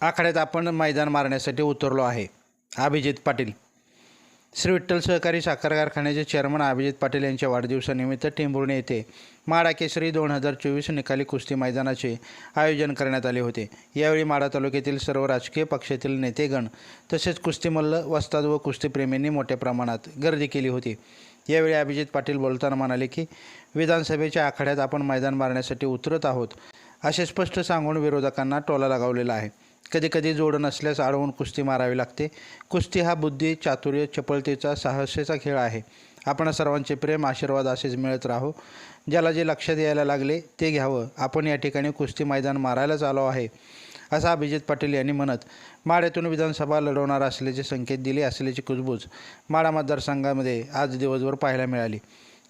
आखाड्यात आपण मैदान मारण्यासाठी उतरलो आहे. अभिजित पाटील. श्री विठ्ठल सहकारी साखर कारखान्याचे चेअरमन अभिजित पाटील यांच्या वाढदिवसानिमित्त टेंभुर्णी येथे माडा केसरी दोन हजार चोवीस निकाली कुस्ती मैदानाचे आयोजन करण्यात आले होते. यावेळी माडा तालुक्यातील सर्व राजकीय पक्षातील नेतेगण तसेच कुस्तीमल्ल वस्ताद व कुस्तीप्रेमींनी मोठ्या प्रमाणात गर्दी केली होती. यावेळी अभिजित पाटील बोलताना म्हणाले की विधानसभेच्या आखाड्यात आपण मैदान मारण्यासाठी उतरत आहोत असे स्पष्ट सांगून विरोधकांना टोला लगावलेला आहे. कधीकधी जोडं नसल्यास अडवून कुस्ती मारावी लागते. कुस्ती हा बुद्धी चातुर्य चपळतेचा साहसेचा खेळ आहे. आपण सर्वांचे प्रेम आशीर्वाद असेच मिळत राहू. ज्याला जे लक्षात यायला लागले ते घ्यावं. आपण या ठिकाणी कुस्ती मैदान मारायलाच आलो आहे असं अभिजित पाटील यांनी म्हणत माड्यातून विधानसभा लढवणार असल्याचे संकेत दिले असल्याची कुजबूज माडा मतदारसंघामध्ये आज दिवसभर पाहायला मिळाली.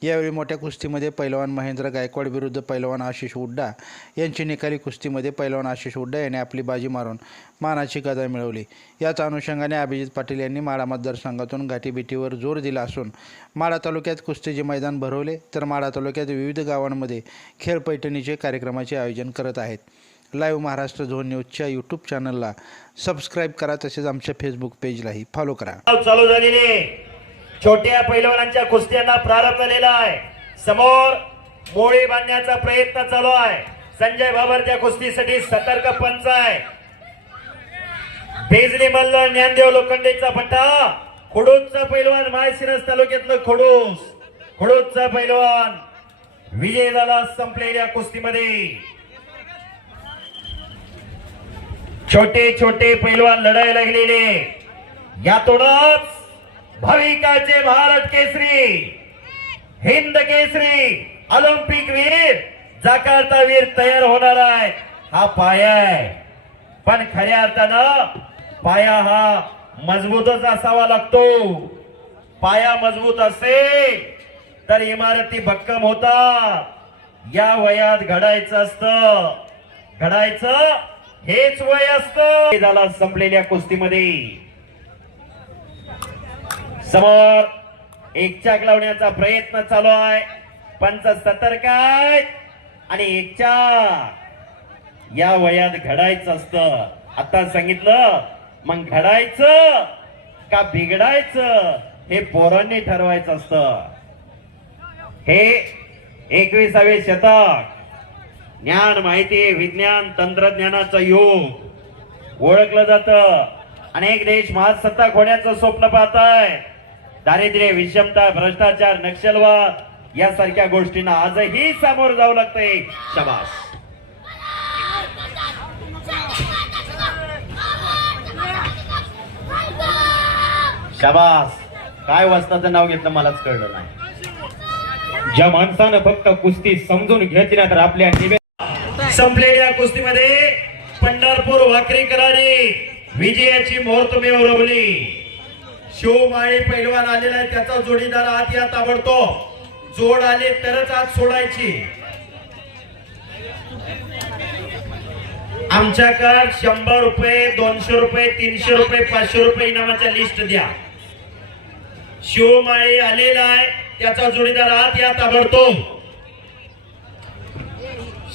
यावेळी मोठ्या कुस्तीमध्ये पैलवान महेंद्र गायकवाड विरुद्ध पैलवान आशिष हुड्डा यांची निकाली कुस्तीमध्ये पैलवान आशिष हुड्डा यांनी आपली बाजी मारून मानाची गदा मिळवली. याच अनुषंगाने अभिजित पाटील यांनी माडा मतदारसंघातून गाठीबिटीवर जोर दिला असून माडा तालुक्यात कुस्तीचे मैदान भरवले तर माडा तालुक्यात विविध गावांमध्ये खेळ पैठणीचे कार्यक्रमाचे आयोजन करत आहेत. लाईव्ह महाराष्ट्र झोन न्यूजच्या यूट्यूब चॅनलला सबस्क्राईब करा तसेच आमच्या फेसबुक पेजलाही फॉलो करा. चालू झालेले छोट्या पैलवानांच्या कुस्त्यांना प्रारंभ झालेला आहे. समोर मोळी बांधण्याचा प्रयत्न चालू आहे. संजय बाबरच्या कुस्तीसाठी सतर्क पंच आहे. बेजली मल्ल ज्ञानदेव लोखंडेचा पट्टा. खोडूसचा पैलवान माळशिरस तालुक्यातलं खोडूस. खोडूसचा पैलवान विजय झाला संपलेल्या कुस्तीमध्ये. छोटे छोटे पैलवान लढायला गेलेले. यातूनच भाविकाचे भारत केसरी हिंद केसरी ऑलिम्पिक वीर जाकार्ता वीर तयार होणार आहे. हा पाया आहे. पण खऱ्या अर्थानं पाया हा मजबूतच असावा लागतो. पाया मजबूत असेल तर इमारती भक्कम होतात. या वयात घडायचं असतं. घडायचं हेच वय असत. झाला संपलेल्या कुस्तीमध्ये. समोर एक चाक लावण्याचा प्रयत्न चालू आहे. पंच सतर्क आहे आणि एक या वयात घडायचं असतं. आता सांगितलं मग घडायचं का बिघडायचं हे पोरांनी ठरवायचं असतं. हे एकविसावे शतक. ज्ञान माहिती विज्ञान तंत्रज्ञानाचा युग. ओळखलं जातं. अनेक देश महासत्ताक होण्याचं स्वप्न पाहत दारिद्र्य विषमता भ्रष्टाचार नक्षलवाद यासारख्या गोष्टींना आजही सामोरं जावं लागतंय. शबास. शबास. काय वस्ताचं नाव घेतलं मलाच कळलं नाही. ज्या माणसानं फक्त कुस्ती समजून घ्यायची ना तर आपल्या संपलेल्या कुस्तीमध्ये पंढरपूर वाकरी करारी. विजयाची मुहूर्तमेव तुम्ही शिवमाळी पैलवान आलेला आहे त्याचा जोडीदार आत या ताबडतो जोड आले तरच आत सोडायची. आमच्याकडे शंभर रुपये दोनशे रुपये तीनशे रुपये पाचशे रुपये इनामाच्या लिस्ट द्या. शिवमाळी आलेला आहे त्याचा जोडीदार आत या ताबडतो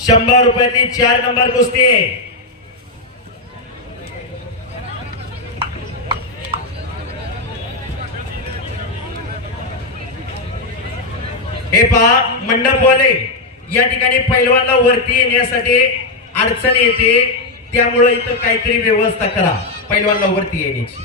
शंभर रुपयाची चार नंबर कुस्ती आहे हे पहा मंडपवाले या ठिकाणी पैलवानला वरती येण्यासाठी अडचण येते. त्यामुळे इथं काहीतरी व्यवस्था करा पैलवानला वरती येण्याची.